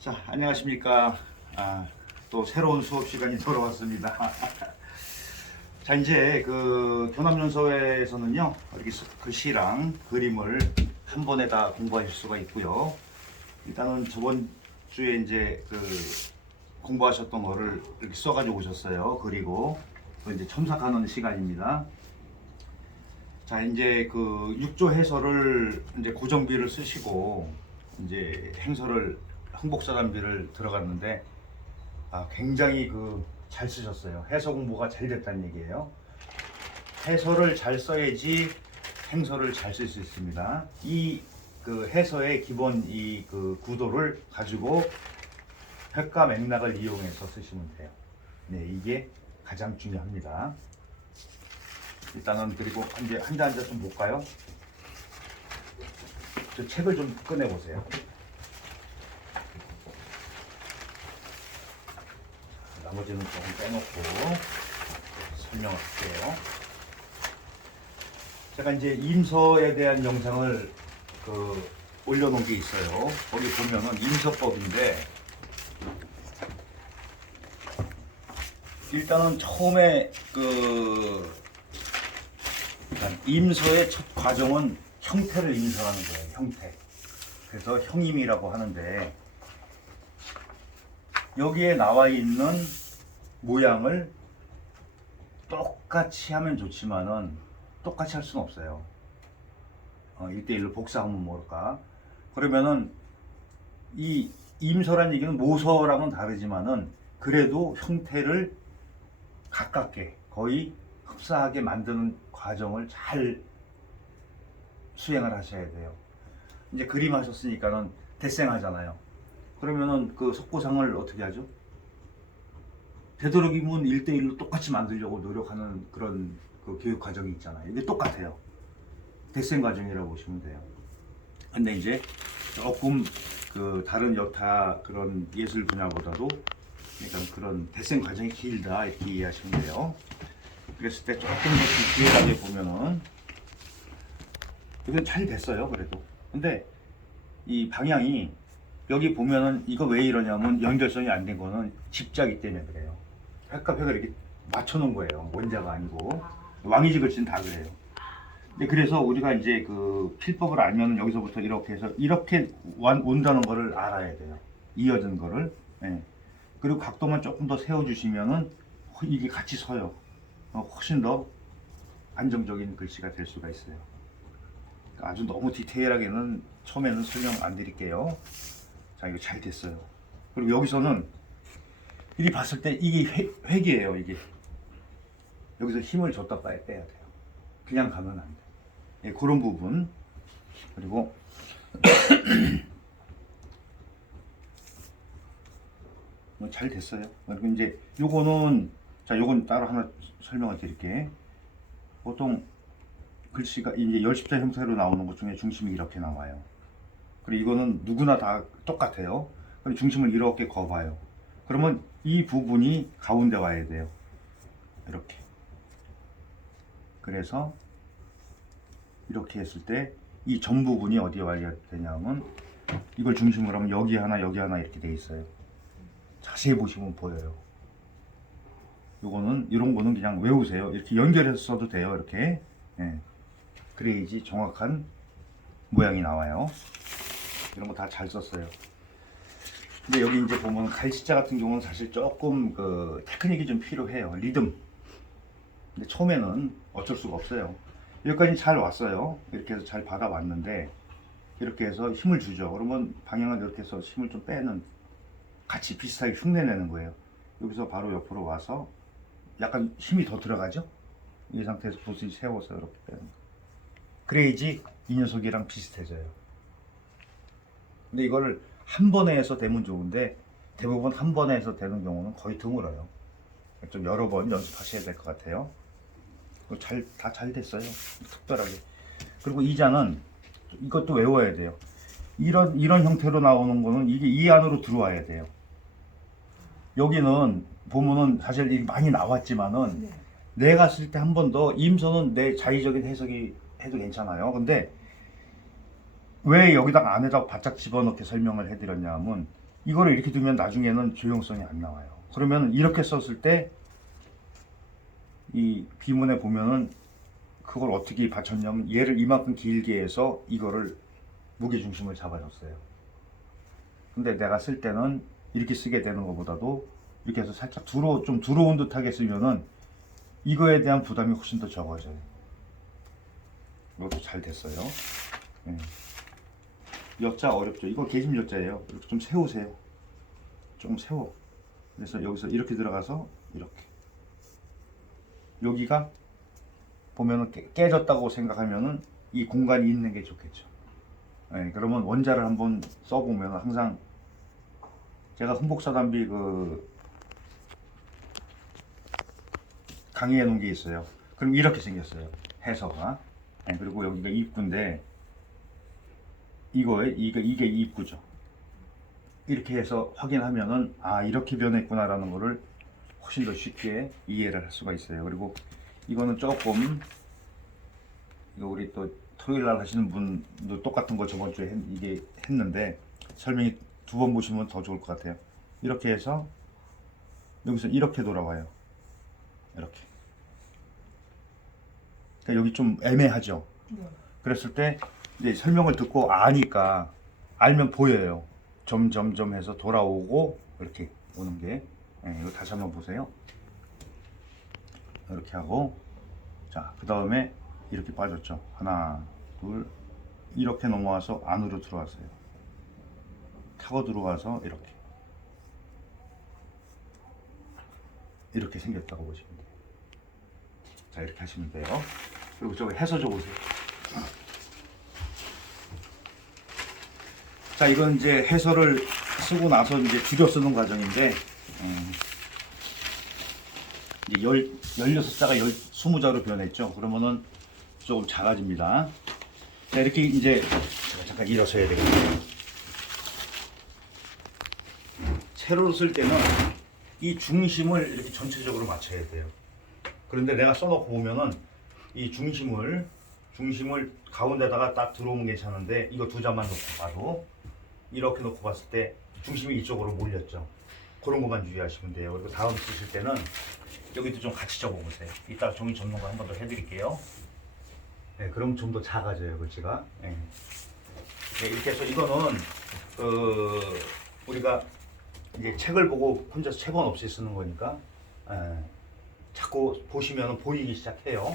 자, 안녕하십니까. 또 새로운 수업 시간이 돌아왔습니다. 자, 이제 그 교남연서회에서는요, 이렇게 글씨랑 그림을 한 번에 다 공부하실 수가 있고요. 일단은 저번 주에 이제 그 공부하셨던 거를 이렇게 써가지고 오셨어요. 그리고 또 이제 첨삭하는 시간입니다. 자, 이제 그 6조 해설을 이제 고정비를 쓰시고 이제 행설을 흥복사단비를 들어갔는데 굉장히 잘 쓰셨어요. 해서 공부가 잘 됐다는 얘기예요. 해설을 잘 써야지 행설을 잘 쓸 수 있습니다. 이 그 해서의 기본 이 그 구도를 가지고 획과 맥락을 이용해서 쓰시면 돼요. 네, 이게 가장 중요합니다. 일단은 그리고 이제 한자 좀 볼까요? 저 책을 좀 꺼내 보세요. 나머지는 조금 빼놓고 설명을 할게요. 제가 이제 임서에 대한 영상을 올려놓은 게 있어요. 거기 보면은 임서법인데 일단은 처음에 임서의 첫 과정은 형태를 임서하는 거예요. 형태. 그래서 형임이라고 하는데 여기에 나와 있는 모양을 똑같이 하면 좋지만은 똑같이 할 수는 없어요. 1대1로 복사하면 모를까. 그러면은 이 임서란 얘기는 모서랑은 다르지만은 그래도 형태를 가깝게 거의 흡사하게 만드는 과정을 잘 수행을 하셔야 돼요. 이제 그림 하셨으니까는 데생하잖아요. 그러면은 그 속고상을 어떻게 하죠? 되도록이면 1대1로 똑같이 만들려고 노력하는 그런 그 교육 과정이 있잖아요. 이게 똑같아요. 데생 과정이라고 보시면 돼요. 근데 이제 조금 다른 여타 그런 예술 분야보다도 그러니까 그런 데생 과정이 길다 이렇게 이해하시면 돼요. 그랬을 때 조금 더 디테일하게 보면은 이건 잘 됐어요. 그래도. 근데 이 방향이 여기 보면은 이거 왜 이러냐면 연결성이 안 된 거는 집자기 때문에 그래요. 획과 획을 이렇게 맞춰 놓은 거예요. 원자가 아니고. 왕이지 글씨는 다 그래요. 근데 그래서 우리가 이제 그 필법을 알면 여기서부터 이렇게 해서 이렇게 온다는 거를 알아야 돼요. 이어진 거를. 예. 그리고 각도만 조금 더 세워주시면은 이게 같이 서요. 훨씬 더 안정적인 글씨가 될 수가 있어요. 그러니까 아주 너무 디테일하게는 처음에는 설명 안 드릴게요. 자, 이거 잘 됐어요. 그리고 여기서는 이리 봤을 때 이게 획이에요. 이게 여기서 힘을 줬다 빼야 돼요. 그냥 가면 안 돼. 예, 그런 부분. 그리고 잘 됐어요. 그리고 이제 요거는 요건 따로 하나 설명을 드릴게. 보통 글씨가 이제 열십자 형태로 나오는 것 중에 중심이 이렇게 나와요. 그리고 이거는 누구나 다 똑같아요. 그럼 중심을 이렇게 거봐요. 그러면 이 부분이 가운데 와야 돼요. 이렇게. 그래서 이렇게 했을 때 이 전 부분이 어디에 와야 되냐면 이걸 중심으로 하면 여기 하나 이렇게 돼 있어요. 자세히 보시면 보여요. 요거는 이런 거는 그냥 외우세요. 이렇게 연결해서 써도 돼요. 이렇게. 예. 그래야지 정확한 모양이 나와요. 이런 거 다 잘 썼어요. 근데 여기 이제 보면 갈치자 같은 경우는 사실 조금 테크닉이 좀 필요해요. 리듬. 근데 처음에는 어쩔 수가 없어요. 여기까지 잘 왔어요. 이렇게 해서 잘 받아왔는데 이렇게 해서 힘을 주죠. 그러면 방향을 이렇게 해서 힘을 좀 빼는 같이 비슷하게 흉내내는 거예요. 여기서 바로 옆으로 와서 약간 힘이 더 들어가죠. 이 상태에서 보슬 세워서 이렇게 빼는 거. 그래야지 이 녀석이랑 비슷해져요. 근데 이거를 한 번에 해서 되면 좋은데 대부분 한 번에 해서 되는 경우는 거의 드물어요. 좀 여러 번 연습하셔야 될 것 같아요. 다 잘 됐어요. 특별하게. 그리고 이자는 이것도 외워야 돼요. 이런 형태로 나오는 거는 이게 이 안으로 들어와야 돼요. 여기는 보면은 사실 많이 나왔지만은 내가 쓸 때 한 번 더 임서는 내 자의적인 해석이 해도 괜찮아요. 근데 왜 여기다가 안에다가 바짝 집어넣게 설명을 해드렸냐면 이거를 이렇게 두면 나중에는 조형성이 안 나와요. 그러면 이렇게 썼을 때 이 비문에 보면은 그걸 어떻게 받쳤냐면 얘를 이만큼 길게 해서 이거를 무게중심을 잡아줬어요. 근데 내가 쓸 때는 이렇게 쓰게 되는 것보다도 이렇게 해서 살짝 좀 들어온 듯하게 쓰면은 이거에 대한 부담이 훨씬 더 적어져요. 이것도 잘 됐어요. 네. 여자 어렵죠. 이거 계집 여자예요. 이렇게 좀 세우세요. 좀 세워. 그래서 여기서 이렇게 들어가서 이렇게. 여기가 보면은 깨졌다고 생각하면은 이 공간이 있는 게 좋겠죠. 네, 그러면 원자를 한번 써보면 항상 제가 흥복사단비 강의해 놓은 게 있어요. 그럼 이렇게 생겼어요. 해서가. 네, 그리고 여기가 입구인데 이게 입구죠. 이렇게 해서 확인하면은 아 이렇게 변했구나라는 거를 훨씬 더 쉽게 이해를 할 수가 있어요. 그리고 이거는 조금 이거 우리 또 토요일 날 하시는 분도 똑같은 거 저번 주에 이게 했는데 설명이 2번 보시면 더 좋을 것 같아요. 이렇게 해서 여기서 이렇게 돌아와요. 이렇게. 그러니까 여기 좀 애매하죠. 네. 그랬을 때 이제 설명을 듣고 아니까 알면 보여요. 점점점 해서 돌아오고 이렇게 오는 게. 네, 이거 다시 한번 보세요. 이렇게 하고 자, 그 다음에 이렇게 빠졌죠. 하나, 둘, 이렇게 넘어와서 안으로 들어왔어요. 타고 들어가서 이렇게 생겼다고 보시면 돼요. 자, 이렇게 하시면 돼요. 그리고 저거 해서 적으세요. 자, 이건 이제 해설을 쓰고 나서 이제 줄여 쓰는 과정인데, 이제 16자가 20자로 변했죠. 그러면은 조금 작아집니다. 자, 이렇게 이제, 제가 잠깐 일어서야 되겠네요. 세로로 쓸 때는 이 중심을 이렇게 전체적으로 맞춰야 돼요. 그런데 내가 써놓고 보면은 이 중심을 가운데다가 딱 들어오면 괜찮은데 이거 2자만 놓고 봐도 이렇게 놓고 봤을 때 중심이 이쪽으로 몰렸죠. 그런 것만 주의하시면 돼요. 그리고 다음 쓰실 때는 여기도 좀 같이 적어보세요. 이따 종이 접는 거 한 번 더 해드릴게요. 네, 그럼 좀 더 작아져요, 글씨가. 네. 네, 이렇게 해서 이거는 우리가 이제 책을 보고 혼자서 책원 없이 쓰는 거니까 자꾸 보시면 보이기 시작해요.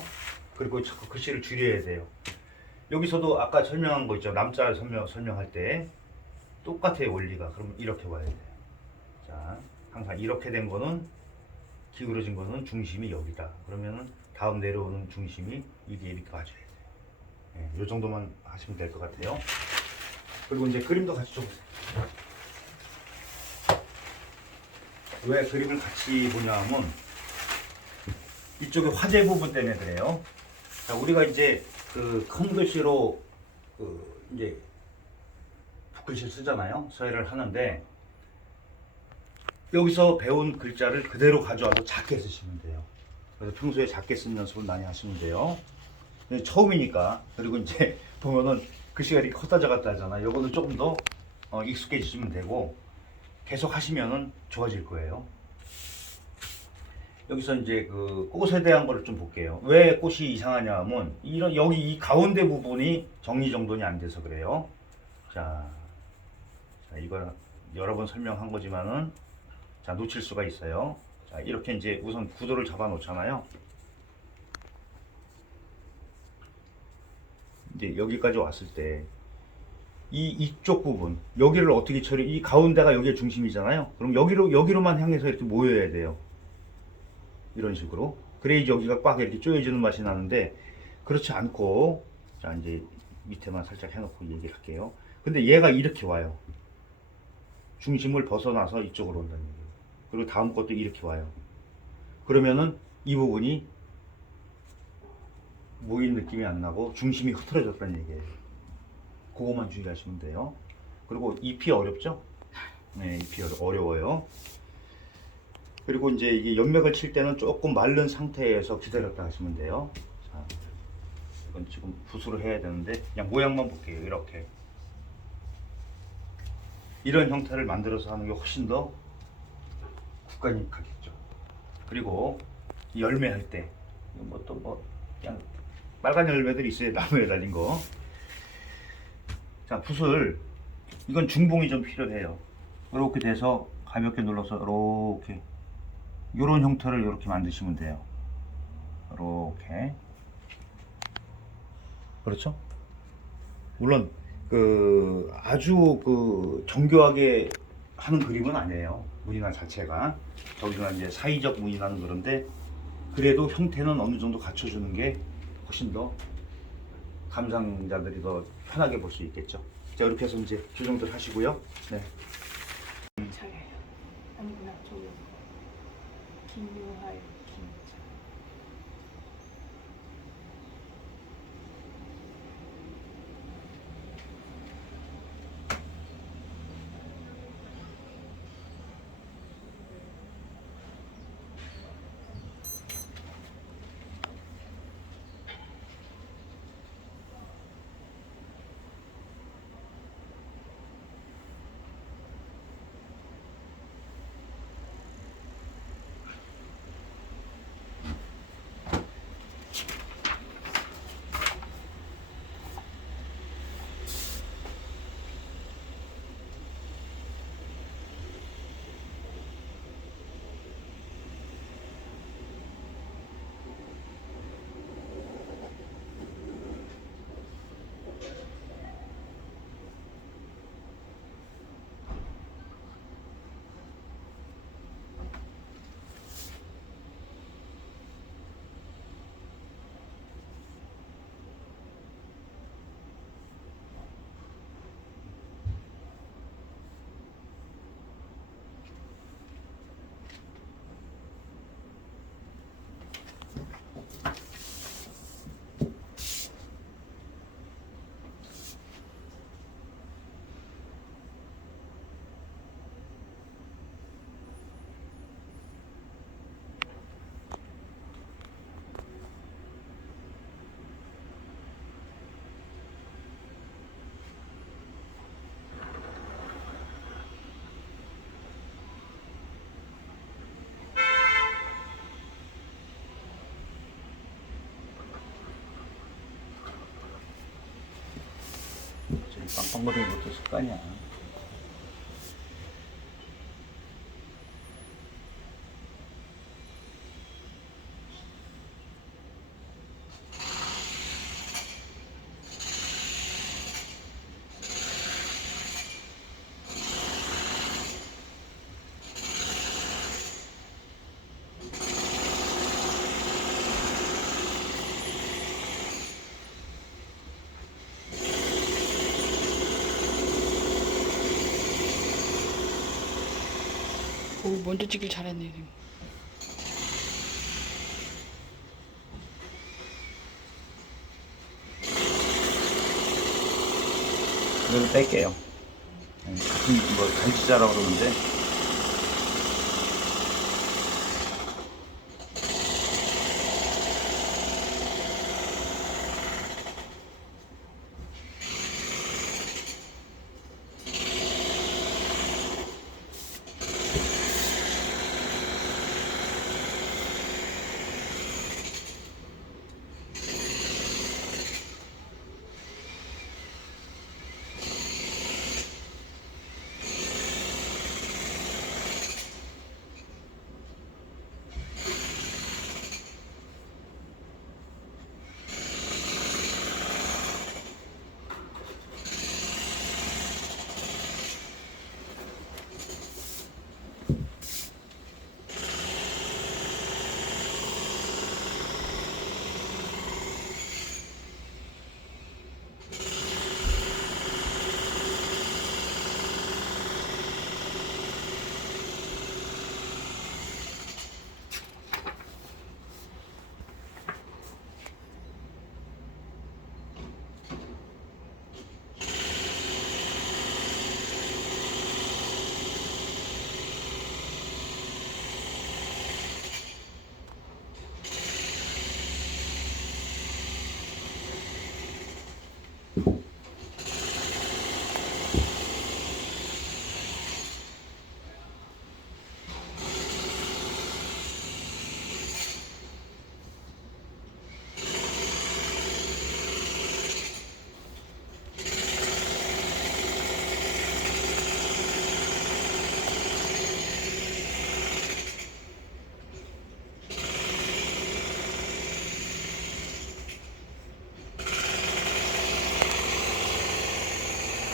그리고 자꾸 글씨를 줄여야 돼요. 여기서도 아까 설명한 거 있죠. 남자 설명할 때 똑같아요, 원리가. 그럼 이렇게 와야 돼요. 자, 항상 이렇게 된 거는 기울어진 거는 중심이 여기다. 그러면은 다음 내려오는 중심이 이게 이렇게 와줘야 돼요. 네, 이 정도만 하시면 될 것 같아요. 그리고 이제 그림도 같이 줘보세요. 왜 그림을 같이 보냐 하면 이쪽에 화재 부분 때문에 그래요. 자, 우리가 이제 큰 글씨로 이제 붓글씨 쓰잖아요. 서예를 하는데 여기서 배운 글자를 그대로 가져와서 작게 쓰시면 돼요. 그래서 평소에 작게 쓰는 연습을 많이 하시면 돼요. 처음이니까. 그리고 이제 보면은 글씨가 이렇게 컸다 작았다 하잖아요. 요거는 조금 더 익숙해지시면 되고 계속 하시면은 좋아질 거예요. 여기서 이제 꽃에 대한 거를 좀 볼게요. 왜 꽃이 이상하냐 하면 여기 이 가운데 부분이 정리정돈이 안 돼서 그래요. 자, 이걸 여러 번 설명한 거지만은 자, 놓칠 수가 있어요. 자, 이렇게 이제 우선 구도를 잡아 놓잖아요. 이제 여기까지 왔을 때 이쪽 부분 여기를 어떻게 이 가운데가 여기의 중심이잖아요. 그럼 여기로만 향해서 이렇게 모여야 돼요. 이런 식으로. 그래야지 여기가 꽉 이렇게 조여지는 맛이 나는데 그렇지 않고 자, 이제 밑에만 살짝 해놓고 얘기를 할게요. 근데 얘가 이렇게 와요. 중심을 벗어나서 이쪽으로 온다는 얘기예요. 그리고 다음 것도 이렇게 와요. 그러면은 이 부분이 모인 느낌이 안 나고 중심이 흐트러졌다는 얘기예요. 그것만 주의하시면 돼요. 그리고 잎이 어렵죠? 네, 잎이 어려워요. 그리고 이제 이게 연맥을 칠 때는 조금 마른 상태에서 기다렸다 하시면 돼요. 자, 이건 지금 붓으로 해야 되는데 그냥 모양만 볼게요. 이렇게. 이런 형태를 만들어서 하는 게 훨씬 더 국간입하겠죠. 그리고 열매할 때 뭐 또 뭐 그냥 빨간 열매들이 있어요. 나무에 달린 거. 자, 붓을 이건 중봉이 좀 필요해요. 이렇게 돼서 가볍게 눌러서 이렇게 이런 형태를 이렇게 만드시면 돼요. 이렇게. 그렇죠? 물론 그 아주 그 정교하게 하는 그림은 아니에요. 무늬나 자체가 저기서 이제 사이적 무늬나는 그런데 그래도 형태는 어느 정도 갖춰주는 게 훨씬 더 감상자들이 더 편하게 볼 수 있겠죠. 자, 이렇게 해서 이제 조정들 하시고요. 네. 차례요. 아니구나, 저기 김유하의 김차. 빵빵거리는 것도 습관이야. 오, 먼저 찍길 잘했네. 지금. 이걸 뺄게요. 같은 뭐 갈치자라고 그러는데